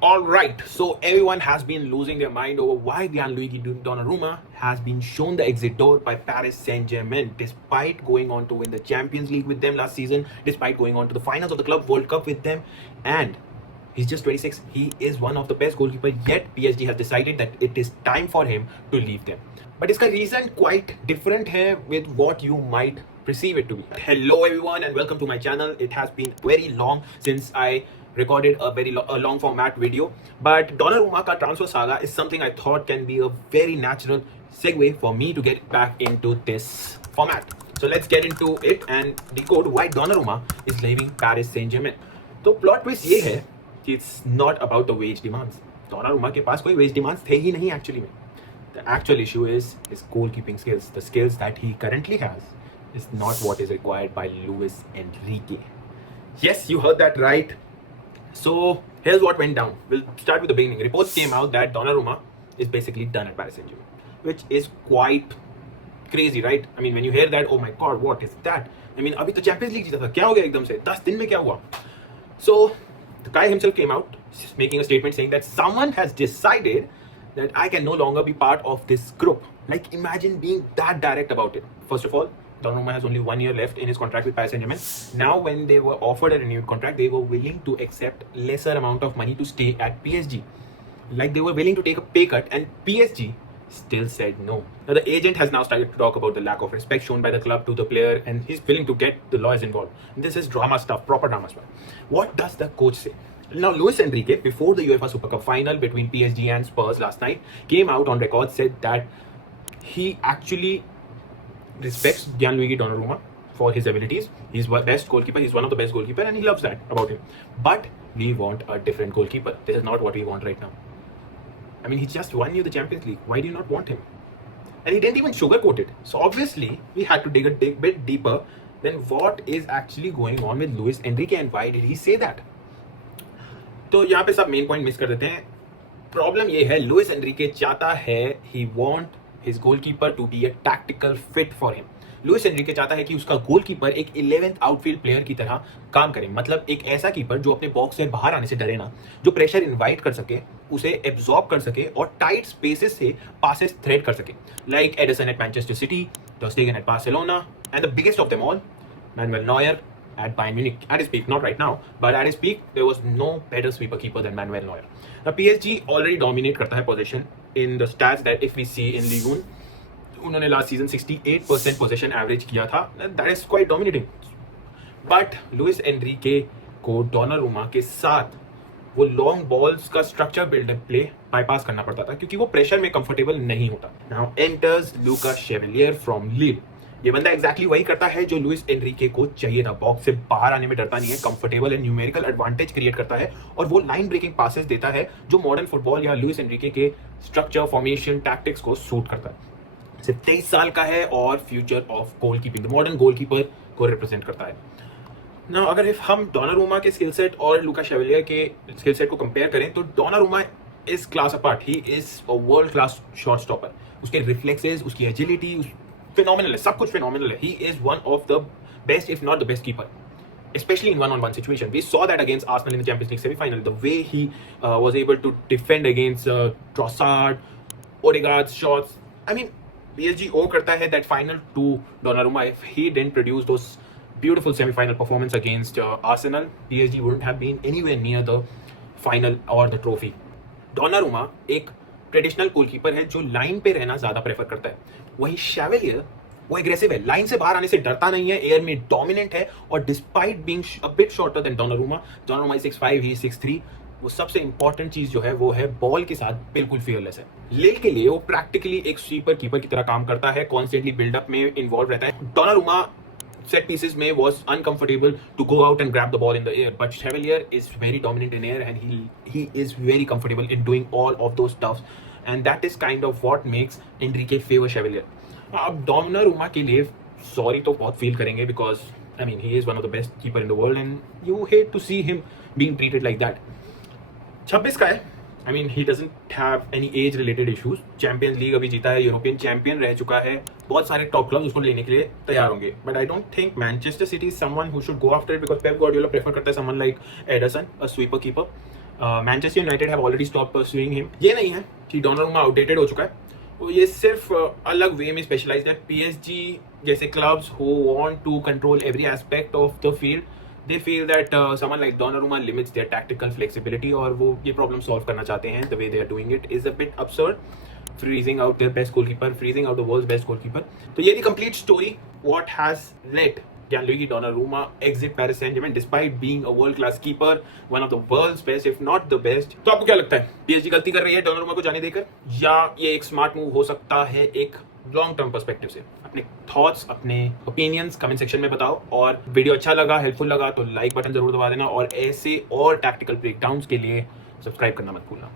All right, so everyone has been losing their mind over why Gianluigi Donnarumma has been shown the exit door by Paris Saint-Germain despite going on to win the Champions League with them last season, despite going on to the finals of the Club World Cup with them, and he's just 26. He is one of the best goalkeepers, yet PSG has decided that it is time for him to leave them. But its reason quite different here with what you might perceive it to be. Hello everyone and welcome to my channel. It has been very long since I recorded a very long format video, but Donnarumma ka transfer saga is something I thought can be a very natural segue for me to get back into this format. So let's get into it and decode why Donnarumma is leaving Paris Saint-Germain. तो plot twist ये है कि it's not about the wage demands. Donnarumma के पास कोई veg demands थे ही नहीं actually में. The actual issue is his goalkeeping skills. The skills that he currently has is not what is required by Luis Enrique. Yes, you heard that right. So here's what went down. We'll start with the beginning. Reports came out that Donnarumma is basically done at Paris Saint-Germain, which is quite crazy, right? I mean, when you hear that, oh my God, what is that? I mean, अभी तो champions league जीता था, क्या हो गया एकदम से? 10 दिन में क्या हुआ? So the guy himself came out making a statement saying that someone has decided that I can no longer be part of this group. Like, imagine being that direct about it. First of all, Donnarumma has only 1 year left in his contract with Paris Saint-Germain. Now, when they were offered a renewed contract, they were willing to accept lesser amount of money to stay at PSG. Like, they were willing to take a pay cut, and PSG still said no. Now, the agent has now started to talk about the lack of respect shown by the club to the player, and he's willing to get the lawyers involved. And this is drama stuff, proper drama stuff. What does the coach say? Now, Luis Enrique, before the UEFA Super Cup final between PSG and Spurs last night, came out on record, said that he actually respects Gianluigi Donnarumma for his abilities. He's the best goalkeeper. He's one of the best goalkeepers, and he loves that about him. But we want a different goalkeeper. This is not what we want right now. I mean, he just won you the Champions League. Why do you not want him? And he didn't even sugarcoat it. So obviously, we had to dig a bit deeper. Then what is actually going on with Luis Enrique, and why did he say that? तो यहाँ पे सब main point miss कर देते हैं. Problem ये है, Louis Enrique चाहता है, he want his goalkeeper to be a tactical fit for him. Luis Enrique चाहता है कि उसका गोलकीपर एक 11th आउटफील्ड प्लेयर की तरह काम करे. मतलब एक ऐसा कीपर जो अपने बॉक्स से बाहर आने से डरे ना, जो प्रेशर इनवाइट कर सके, उसे एब्जॉर्ब कर सके और टाइट स्पेसेस से पासेस थ्रेड कर सके. Like Ederson at Manchester City, Ter Stegen at Barcelona, and the biggest of them all, Manuel Neuer at Bayern Munich. At his peak, not right now, but at his peak, there was no better sweeper keeper than Manuel Neuer. Now, PSG already dominate करता है possession in the stats that if we see in Ligue 1, उन्होंने last season 68% possession average किया था. That is quite dominating. But Luis Enrique को Donnarumma के साथ वो long balls का स्ट्रक्चर बिल्डअप प्ले बाईपास करना पड़ता था क्योंकि वो प्रेशर में कंफर्टेबल नहीं होता. Now enters Luka chevalier from लील. ये बंदा एग्जैक्टली वही करता है जो लुइस एनरिके को चाहिए था. बॉक्स से बाहर आने में डरता नहीं है, comfortable and numerical advantage create करता है, और वो लाइन ब्रेकिंग पासेस देता है जो मॉडर्न फुटबॉल या लुइस एनरिके के स्ट्रक्चर, फॉर्मेशन, टैक्टिक्स को सूट करता है. सिर्फ 23 साल का है और future of goalkeeping, modern goalkeeper को रिप्रेजेंट करता है. ना अगर इफ हम डोनारुमा के स्किल सेट और लूका शेवेलियर के स्किल सेट को कंपेयर करें तो Donnarumma is class apart. He is a world class shot stopper. उसके रिफ्लेक्सेस, उसकी एजिलिटी phenomenal है, सब कुछ phenomenal है. He is one of the best, if not the best keeper, especially in one-on-one situation. We saw that against Arsenal in the Champions League semi-final. The way he was able to defend against Trossard, Odegaard's shots. I mean, PSG owe करता है that final to Donnarumma. If he didn't produce those beautiful semi-final performance against Arsenal, PSG wouldn't have been anywhere near the final or the trophy. Donnarumma एक traditional goalkeeper है जो line पे रहना ज्यादा prefer करता है. वही शेवेलियर वो एग्रेसिव है, लाइन से बाहर आने से डरता नहीं है, एयर में डोमिनेंट है, और despite being a bit shorter than Donnarumma is 6'5", he 6'3", वो सबसे इंपॉर्टेंट चीज जो है वो है बॉल के साथ बिल्कुल फियरलेस है. लील के लिए वो प्रैक्टिकली एक स्वीपर कीपर की तरह काम करता है, कॉन्स्टेंटली बिल्डअप में इन्वॉल्व रहता है. Donnarumma set pieces may was uncomfortable to go out and grab the ball in the air, but Chevalier is very dominant in air and he is very comfortable in doing all of those stuff, and that is kind of what makes Enrique favor Chevalier. अब Donnarumma के लिए sorry तो बहुत feel करेंगे because I mean he is one of the best keeper in the world and you hate to see him being treated like that. 26 का है. I mean, he doesn't have any age-related issues. Champions league अभी जीता है, European champion रह चुका है, बहुत सारे टॉप क्लब्स उसको लेने के लिए तैयार होंगे. But I don't think Manchester city is someone who should go after it because Pep Guardiola prefer करता है someone like Anderson, a sweeper keeper. Manchester United have already stop pursuing him. ये नहीं है कि डोनारुमा आउटडेटेड हो चुका है, तो ये सिर्फ अलग वे में स्पेशलाइज्ड है। पीएसजी जैसे clubs who want to control every aspect of the field, they feel that someone like Donnarumma limits their tactical flexibility, और वो ये प्रॉब्लम सॉल्व करना चाहते हैं। The way they are doing it is a bit absurd, freezing out their best goalkeeper, freezing out the world's best goalkeeper. तो ये थी complete story what has led Gianluigi Donnarumma exit Paris Saint-Germain despite being a world-class keeper, one of the world's best, if not the best. तो आपको क्या लगता है, PSG गलती कर रही है Donnarumma को जाने देकर, या ये एक स्मार्ट मूव हो सकता है एक लॉन्ग टर्म पर्सपेक्टिव से? अपने थॉट्स, अपने ओपिनियंस कमेंट सेक्शन में बताओ, और वीडियो अच्छा लगा, हेल्पफुल लगा तो लाइक बटन जरूर दबा देना, और ऐसे और टैक्टिकल ब्रेकडाउन्स के लिए सब्सक्राइब करना मत भूलना।